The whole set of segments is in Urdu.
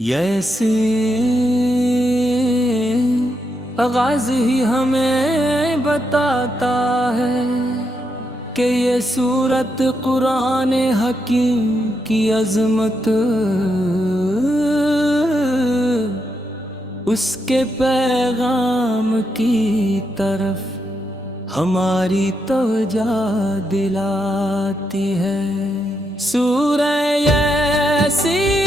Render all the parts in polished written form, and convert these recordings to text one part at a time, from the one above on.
یاسین آغاز ہی ہمیں بتاتا ہے کہ یہ سورت قرآن حکیم کی عظمت، اس کے پیغام کی طرف ہماری توجہ دلاتی ہے۔ سورہ یاسین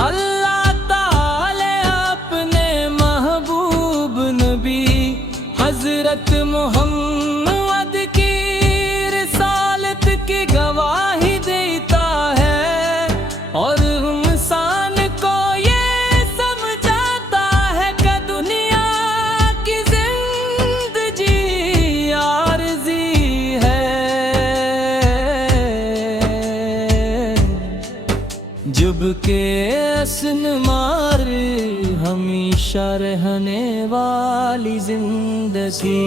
اللہ تعالی اپنے محبوب نبی حضرت محمد کی رسالت کی گواہی دیتا ہے، اور انسان کو یہ سمجھاتا ہے کہ دنیا کی زندگی عارضی ہے، جب کہ اصل مار ہمیشہ رہنے والی زندگی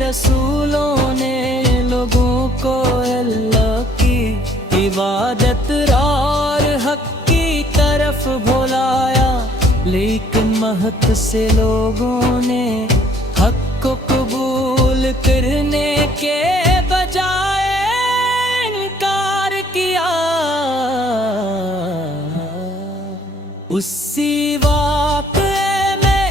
رسولوں نے لوگوں کو اللہ کی عبادت اور حق کی طرف بلایا، لیکن مہت سے لوگوں نے حق کو قبول کرنے کے بجائے انکار کیا۔ اسی واقعے میں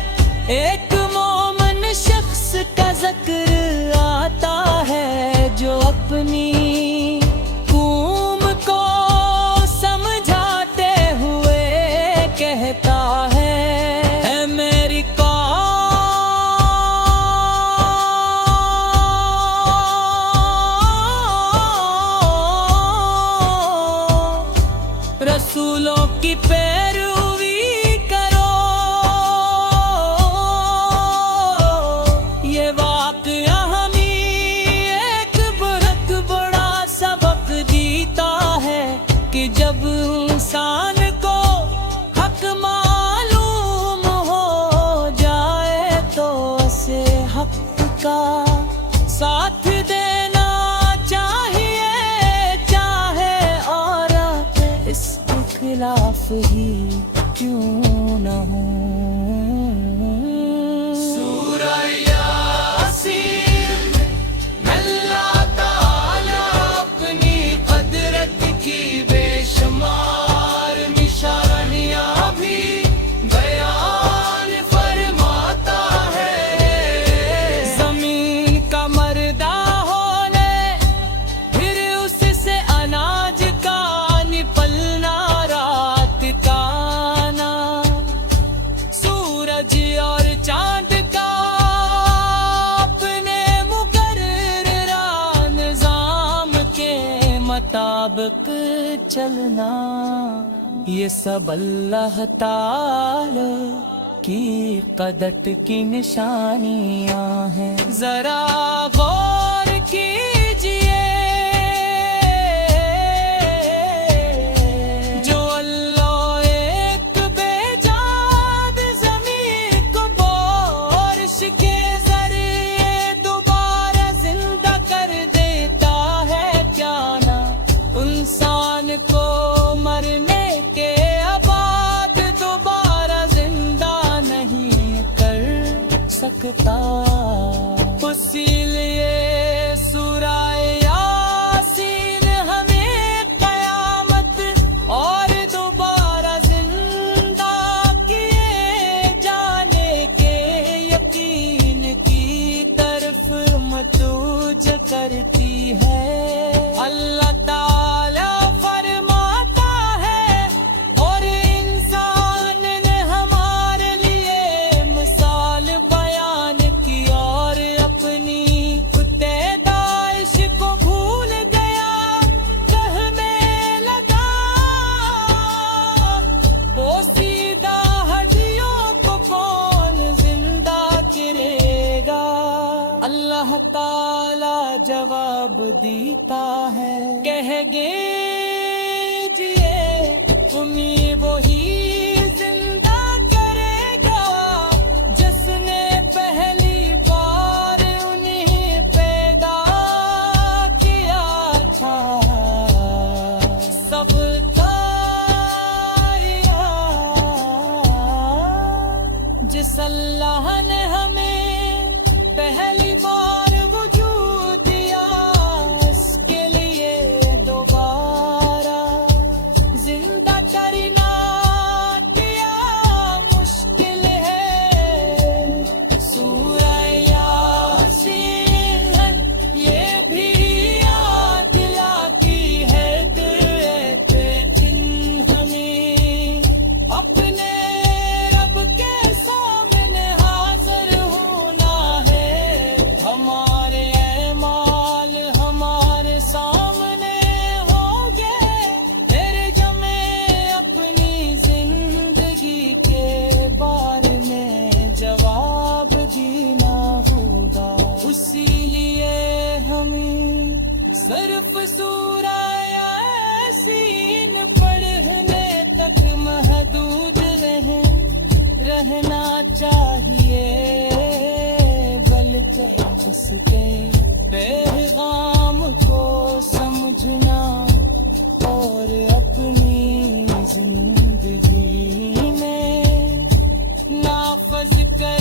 ایک مومن شخص کا ذکر آتا ہے جو اپنی قوم کو سمجھاتے ہوئے کہتا ہے، اے میری قوم، رسولوں کی پیروی کرو۔ یہ واقعہ ہمیں ایک بڑا سبق دیتا ہے کہ جب انسان کو حق معلوم ہو جائے تو اسے حق کا ساتھ دینا چاہیے، چاہے اور اس کے خلاف ہی کیوں نہ ہو۔ سورہ یاسین اللہ تعالی اپنی قدرت کی بے شمار نشانیاں بھی بیان فرماتا ہے۔ زمین کا مردہ ہونے، پھر اس سے اناج کا نکلنا، رات کا آنا، سورج اور چاند کا اپنے مقررہ نظام کے مطابق چلنا، یہ سب اللہ تعالی کی قدرت کی نشانیاں ہیں۔ ذرا غور کیجئے، جو اللہ ایک بے جان زمین کو بارش کے ذریعے دوبارہ زندہ کر دیتا ہے، کیا نہ انسان کو مرنے کے بعد دوبارہ زندہ نہیں کر سکتا۔ اسی لیے سورہ یاسین ہمیں قیامت اور دوبارہ زندہ کیے جانے کے یقین کی طرف متوجہ کرتی ہے۔ اللہ تعالی فرماتا ہے، اور انسان نے ہمارے لیے مثال بیان کی اللہ تعالی جواب دیتا ہے، کہہ گے جیے انہیں وہی زندہ کرے گا جس نے پہلی بار انہیں پیدا کیا تھا۔ سب جس اللہ نے ہمیں پہلی بار وجود دیا، اس کے لیے دوبارہ زندہ کرنا کیا مشکل ہے۔ سورہ یاسین ہے یہ بھی یاد دلاتی ہے، ایک دن ہمیں اپنے رب کے سامنے حاضر ہونا ہے۔ ہمارے اعمال ہمارے سامنے ہوں گے، پھر جمیں اپنی زندگی کے بارے میں جواب دینا ہوگا۔ اسی لیے ہمیں صرف سورہ یاسین پڑھنے تک محدود رہنا چاہیے، بلکہ اس کے پیغام کو سمجھنا اور اپنی زندگی میں نافذ کرنا